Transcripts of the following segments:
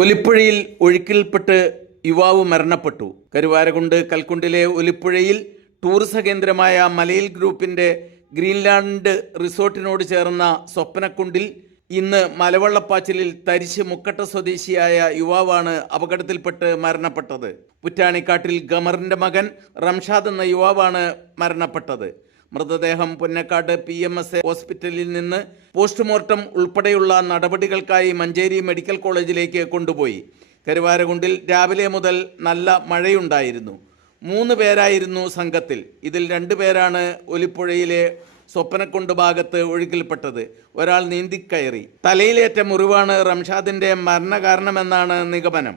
ഒലിപ്പുഴയിൽ ഒഴുക്കിൽപ്പെട്ട് യുവാവ് മരണപ്പെട്ടു. കരുവാരകുണ്ട് കൽക്കുണ്ടിലെ ഒലിപ്പുഴയിൽ ടൂറിസ കേന്ദ്രമായ മലയിൽ ഗ്രൂപ്പിന്റെ ഗ്രീൻലാൻഡ് റിസോർട്ടിനോട് ചേർന്ന സ്വപ്നക്കുണ്ടിൽ ഇന്ന് മലവെള്ളപ്പാച്ചിലിൽ തരിശ് മുക്കട്ട സ്വദേശിയായ യുവാവാണ് അപകടത്തിൽപ്പെട്ട് മരണപ്പെട്ടത്. പുറ്റാണിക്കാട്ടിൽ ഗമറിന്റെ മകൻ റംഷാദ് എന്ന യുവാവാണ് മരണപ്പെട്ടത്. മൃതദേഹം പുന്നക്കാട് പി എം എസ് ഹോസ്പിറ്റലിൽ നിന്ന് പോസ്റ്റ്മോർട്ടം ഉൾപ്പെടെയുള്ള നടപടികൾക്കായി മഞ്ചേരി മെഡിക്കൽ കോളേജിലേക്ക് കൊണ്ടുപോയി. കരുവാരകുണ്ടിൽ രാവിലെ മുതൽ നല്ല മഴയുണ്ടായിരുന്നു. മൂന്ന് പേരായിരുന്നു സംഘത്തിൽ. ഇതിൽ രണ്ടു പേരാണ് ഒലിപ്പുഴയിലെ സ്വപ്നക്കുണ്ട് ഭാഗത്ത് ഒഴുക്കിൽപ്പെട്ടത്. ഒരാൾ നീന്തിക്കയറി തലയിലേറ്റ മുറിവാണ് റംഷാദിന്റെ മരണകാരണമെന്നാണ് നിഗമനം.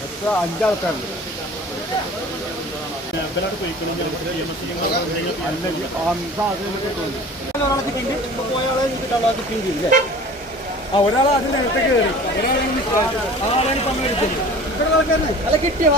രണ്ടാളും അഞ്ചാൾക്കാരുണ്ട്. ആ ഒരാൾ അതിൽ നേരത്തെ കയറി. ഒരാളെ ആ ആളെ തമ്മിൽ അല്ല കിട്ടിയ?